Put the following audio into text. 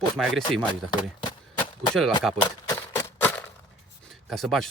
Poți mai agresiv, Marius, dacă vrei. Cu celălalt capăt. Ca să bagi